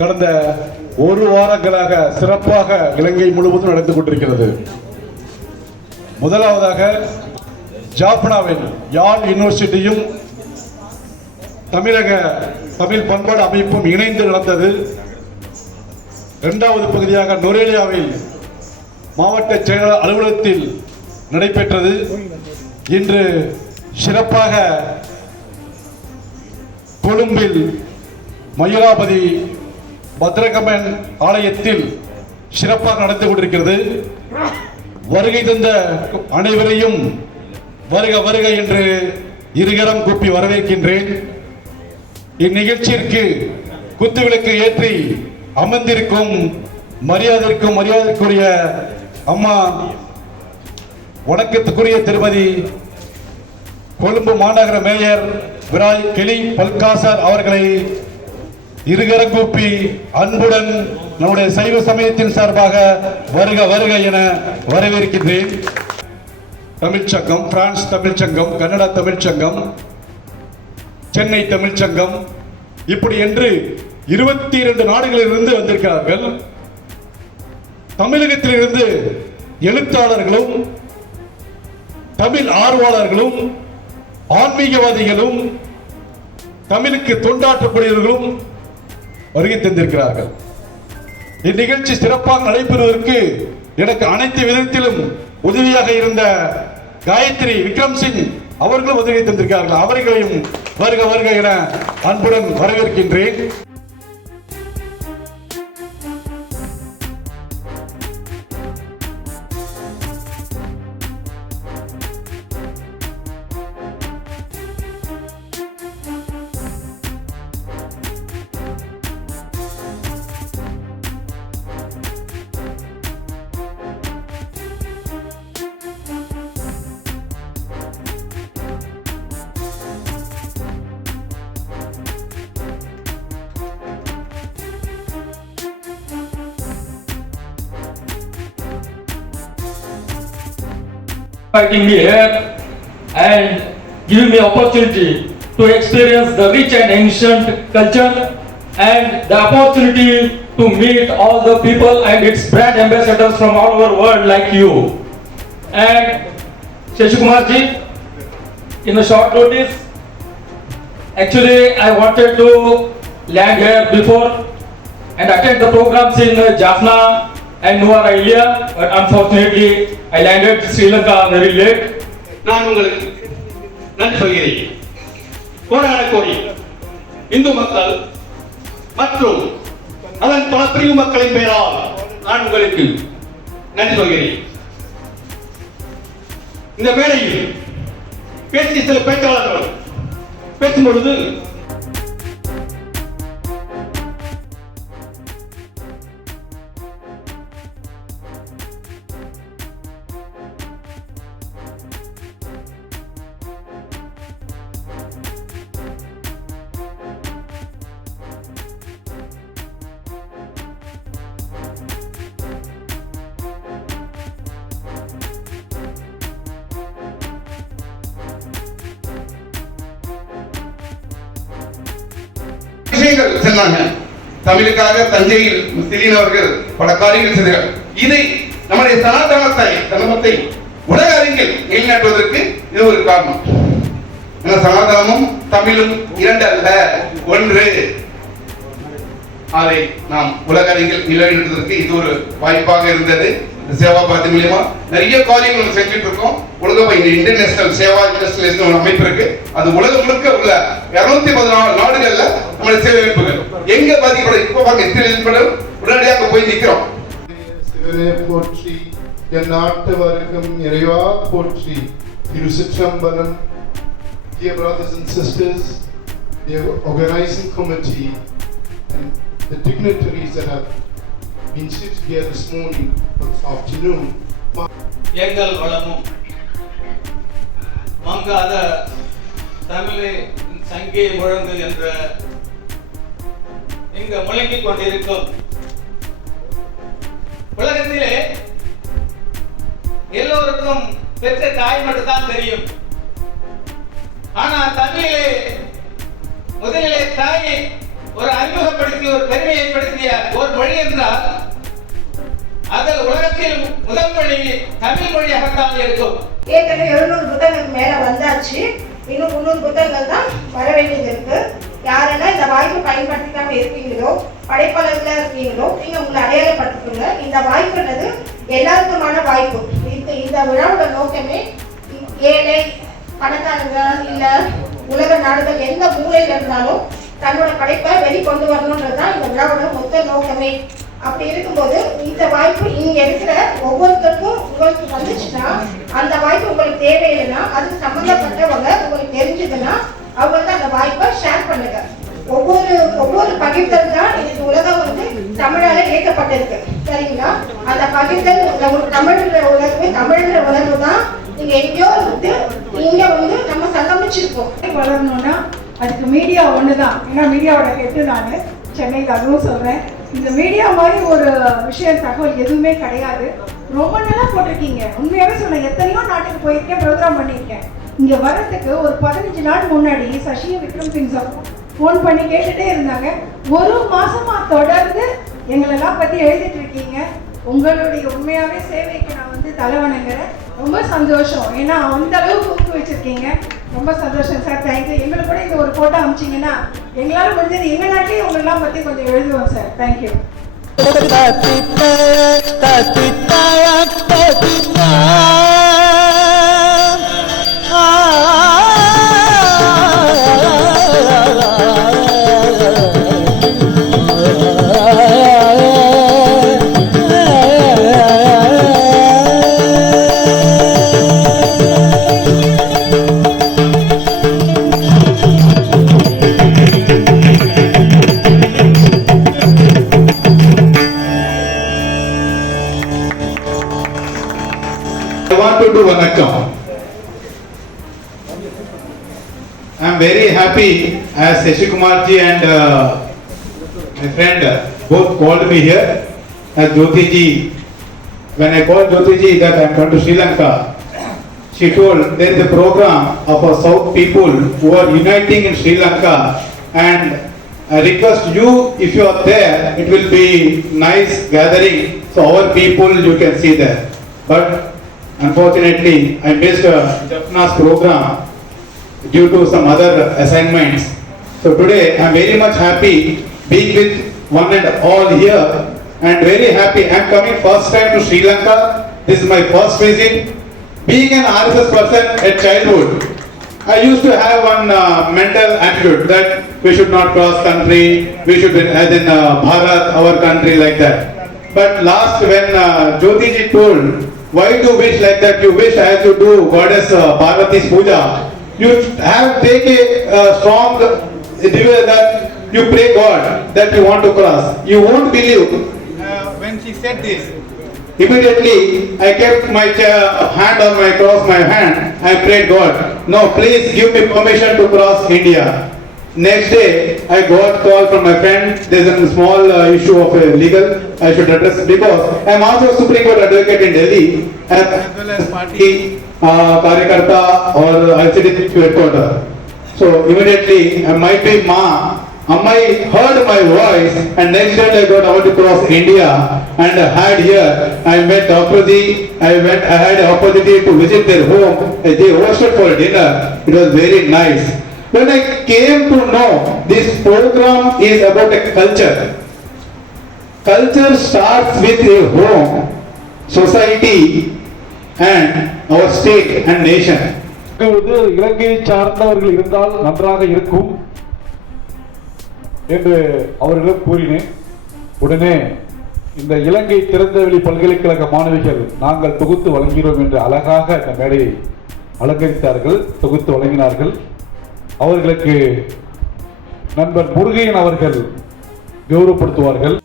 கடந்த ஒரு வாரங்களாக சிறப்பாக இலங்கை முழுவதும் நடந்து கொண்டிருக்கிறது. முதலாவதாக ஜாப்னாவின் யாழ் யூனிவர்சிட்டியும் தமிழக தமிழ் பண்பாடு அமைப்பும் இணைந்து நடந்தது. இரண்டாவது பகுதியாக நொரேலியாவில் மாவட்ட செயலாளர் அலுவலகத்தில் நடைபெற்றது. இன்று சிறப்பாக கொழும்பில் மயிலாபதி பத்ரகமன் ஆலயத்தில் சிறப்பாக நடந்து கொண்டிருக்கிறது. வருகை தந்த அனைவரையும் வருக வருக என்று இருகரம் கூப்பி வரவேற்கின்றேன். இந்நிகழ்ச்சியிற்கு குத்துவிளக்கு ஏற்றி அமர்ந்திருக்கும் மரியாதைக்கும் மரியாதைக்குரிய அம்மா வணக்கத்துக்குரிய திருமதி கொழும்பு மாநகர மேயர் விராய் கெலி பல்காசர் அவர்களை இருகர கூப்பி அன்புடன் நம்முடைய சைவ சமயத்தின் சார்பாக வருக வருக என வரவேற்கின்றேன். தமிழ்ச்சங்கம் பிரான்ஸ் தமிழ்ச்சங்கம் கன்னடா தமிழ்ச்சங்கம் சென்னை தமிழ்ச்சங்கம் இப்படி என்று இருபத்தி இரண்டு நாடுகளிலிருந்து வந்திருக்கிறார்கள். தமிழகத்திலிருந்து எழுத்தாளர்களும் தமிழ் ஆர்வலர்களும் ஆன்மீகவாதிகளும் தமிழுக்கு தொண்டாற்றக்கூடியவர்களும் வருகை தந்திருக்கிறார்கள். இந்நிகழ்ச்சி சிறப்பாக நடைபெறுவதற்கு எனக்கு அனைத்து விதத்திலும் உதவியாக இருந்த காயத்ரி விக்ரம் சிங் அவர்களும் உதவி தந்திருக்கிறார்கள். அவர்களையும் வருக வருக என அன்புடன் வரவேற்கின்றேன். Inviting me here and giving me opportunity to experience the rich and ancient culture and the opportunity to meet all the people and its brand ambassadors from all over world like you. And Shashikumar ji, in a short notice, actually I wanted to land here before and attend the programs in Jaffna and Nuwara Elia, but unfortunately I landed Sri Lanka very late. நான் உங்களுக்கு நன்றி சொல்கிறேன். கோடான கோடி இந்து மக்கள் மற்றும் அதன் பல பிரிவு மக்களின் பெயரால் நான் உங்களுக்கு நன்றி சொல்கிறேன். இந்த மேடையில் பேசிய சில பேச்சாளர்கள் பேசும் பொழுது விஷயங்கள் சொன்னாங்க தமிழுக்காக தஞ்சையில் முஸ்லீம் அவர்கள் பல காரியங்கள் செய்தார் இதை நம்முடைய சனாதனத்தை தர்மத்தை உலக அறிஞர் நிலைநாட்டுவதற்கு இது ஒரு காரணம். சனாதனமும் தமிழும் இரண்டு அல்ல ஒன்று. அதை நாம் உலக அறிஞர் நிலைநிறுத்துவதற்கு இது ஒரு வாய்ப்பாக இருந்தது. சேவா பாரதி மூலியமா நிறைய காரியங்கள் செஞ்சுட்டு இருக்கோம் உலக இந்த இன்டர்நேஷனல் சேவா இன்டர்நேஷனல் ஒரு அமைப்பு இருக்கு. அது உலகம் முழுக்க உள்ள இருநூத்தி பதினாலு நாடுகள்ல நம்மளுடைய சேவை அமைப்புகள் எங்க பாதிக்கப்படும்? இப்ப பாருங்க ஏற்படும். உடனடியாக போய் நிக்கிறோம். சிவனே போற்றி என் நாட்டு நாட்டவருக்கும் இறைவா போற்றி. திருச்சிற்றம்பலம் Dear brothers and sisters, the organizing committee and the dignitaries that have been sitting here this morning afternoon, எங்கள் வளமும் மங்காத தமிழே சங்கே முழங்கு என்ற இங்கு முழங்கிக் கொண்டிருக்கும். உலகத்திலே எல்லோருக்கும் பெற்ற தாய் மட்டும்தான் தெரியும். ஆனா தமிழிலே முதலிலே தாயை ஒரு அறிமுகப்படுத்தி ஒரு பெருமை ஏற்படுத்திய ஒரு மொழி என்றால் அதில் உலகத்தில் முதல் மொழி தமிழ் மொழியாகத்தான் இருக்கும். ஏற்கனவே எழுநூறு புத்தகங்களுக்கு மேல வந்தாச்சு. இன்னும் முந்நூறு புத்தகங்கள் தான் வர வேண்டியது இருக்கு யாரெல்லாம் இந்த வாய்ப்பை பயன்படுத்திக்காம இருக்கீங்களோ படைப்பாளர்களா இருக்கீங்களோ நீங்க உங்களை அடையாளப்படுத்திக்கோங்க. இந்த வாய்ப்புன்றது எல்லாருக்குமான வாய்ப்பு. இந்த இந்த விழாவோட நோக்கமே ஏழை பணக்காரங்க இல்ல உலக நாடுகள் எந்த மூலையில இருந்தாலும் தன்னோட படைப்பை வெளிக்கொண்டு வரணுன்றது தான் இந்த விழாவோட மொத்த நோக்கமே. அப்படி இருக்கும்போது இந்த வாய்ப்பு இங்க இருக்கிற ஒவ்வொருத்தருக்கும் உங்களுக்கு வந்துச்சுன்னா அந்த வாய்ப்பு உங்களுக்கு தேவையில்லைன்னா அது சம்மந்தப்பட்டவங்க உங்களுக்கு தெரிஞ்சதுன்னா அவங்களுக்கு அந்த வாய்ப்பை ஷேர் பண்ணுங்க. ஒவ்வொரு ஒவ்வொரு பகிர்தல் தான் இன்னைக்கு உலகம் வந்து தமிழால இயக்கப்பட்டிருக்கு. சரிங்களா? அந்த பகிர்தல் நம்ம தமிழ்ன்ற உணர்வு தமிழ்ன்ற உணர்வு தான் நீங்க எங்கேயோ வந்து இங்க வந்து நம்ம சங்கமிச்சிருக்கோம். வளரணும்னா அதுக்கு மீடியா ஒன்று தான் ஏன்னா மீடியாவோட கெட்டு நான் சென்னையில் அதுவும் சொல்கிறேன் இந்த மீடியா மாதிரி ஒரு விஷயம் தகவல் எதுவுமே கிடையாது. ரொம்ப நல்லா போட்டிருக்கீங்க. உண்மையாகவே சொன்னேன் எத்தனையோ நாட்டுக்கு போயிருக்கேன் ப்ரோக்ராம் பண்ணியிருக்கேன். இங்கே வர்றதுக்கு ஒரு பதினஞ்சு நாள் முன்னாடி சசி விக்ரம் சிங் ஃபோன் பண்ணி கேட்டுகிட்டே இருந்தாங்க. ஒரு மாதமாக தொடர்ந்து எங்களெல்லாம் பற்றி எழுதிட்டு இருக்கீங்க. உங்களுடைய உண்மையாகவே சேவைக்கு நான் வந்து தலைவணங்குறேன் ரொம்ப சந்தோஷம். ஏன்னா அந்த அளவுக்கு ஊக்குவிச்சிருக்கீங்க. ரொம்ப சந்தோஷம் சார். தேங்க்யூ எங்களுக்கு கூட இந்த ஒரு ஃபோட்டோ அமிச்சிங்கன்னா எங்களால் முடிஞ்சது எங்கள் நாட்டிலேயே உங்களெல்லாம் பற்றி கொஞ்சம் எழுதுவோம் sir. Thank you as Shashi Kumar ji and uh, my friend uh, both called me here as Jyoti ji. When I called Jyoti ji that I am going to Sri Lanka, she told there is a program of our South people who are uniting in Sri Lanka and I request you, if you are there, it will be nice gathering, so our people you can see there. But unfortunately, I missed uh, Jaffna's program due to some other assignments. So today, I am very much happy being with one and all here and very happy. I am coming first time to Sri Lanka. This is my first visit. Being an RSS person at childhood, I used to have one uh, mental attitude that we should not cross country, we should be as in uh, Bharat, our country like that. But last when uh, Jyoti ji told, why do wish like that? You wish as you do goddess uh, Parvati's puja. You have take a uh, strong that you pray God that you want to cross. You won't believe uh, when she said this. Immediately, I kept my hand on my cross, my hand, I prayed God, no, please give me permission to cross India. Next day, I got call from my friend, there's a small uh, issue of uh, legal, I should address because I am also Supreme Court advocate in Delhi as well as party uh, Karyakarta or ICD headquarter. So immediately, I might be Ma, uh, Ammai heard my voice and next day I got out to cross India and I had here, I met Dr. Ji, I went, I had opportunity to visit their home, uh, they hosted for dinner, it was very nice. When I came to know this program is about a culture. Culture starts with a home, society and our state and nation. வந்து இலங்கையை சார்ந்தவர்கள் இருந்தால் நன்றாக இருக்கும் என்று அவர்களிடம் கூறினேன். உடனே இந்த இலங்கை திறந்தவெளி பல்கலைக்கழக மாணவிகள் நாங்கள் தொகுத்து வழங்குகிறோம் என்று அழகாக இந்த மேடையை அலங்கரித்தார்கள் தொகுத்து வழங்கினார்கள். அவர்களுக்கு நண்பர் முருகையன் அவர்கள் கௌரவப்படுத்துவார்கள்.